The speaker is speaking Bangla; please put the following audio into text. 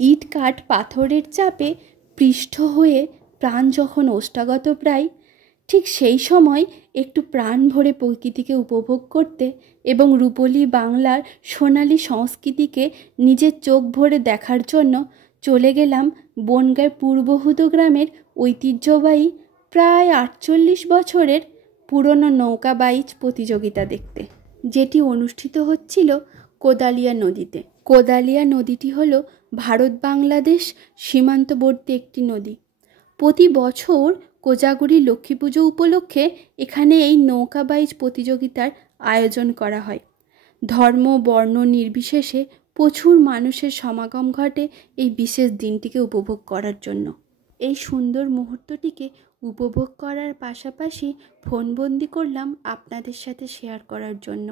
ইট কাঠ পাথরের চাপে পৃষ্ঠ হয়ে প্রাণ যখন ওষ্ঠাগত প্রায়, ঠিক সেই সময় একটু প্রাণ ভরে প্রকৃতিকে উপভোগ করতে এবং রূপলী বাংলার সোনালী সংস্কৃতিকে নিজের চোখ ভরে দেখার জন্য চলে গেলাম বনগাঁর পূর্বহুদ গ্রামের ঐতিহ্যবাহী প্রায় 48 বছরের পুরনো নৌকা বাইচ প্রতিযোগিতা দেখতে, যেটি অনুষ্ঠিত হচ্ছিল কোদালিয়া নদীতে। কোদালিয়া নদীটি হল ভারত বাংলাদেশ সীমান্তবর্তী একটি নদী। প্রতি বছর কোজাগরী লক্ষ্মী পুজো উপলক্ষে এখানে এই নৌকা বাইচ প্রতিযোগিতার আয়োজন করা হয়। ধর্ম বর্ণ নির্বিশেষে প্রচুর মানুষের সমাগম ঘটে এই বিশেষ দিনটিকে উপভোগ করার জন্য। এই সুন্দর মুহূর্তটিকে উপভোগ করার পাশাপাশি ফোনবন্দি করলাম আপনাদের সাথে শেয়ার করার জন্য।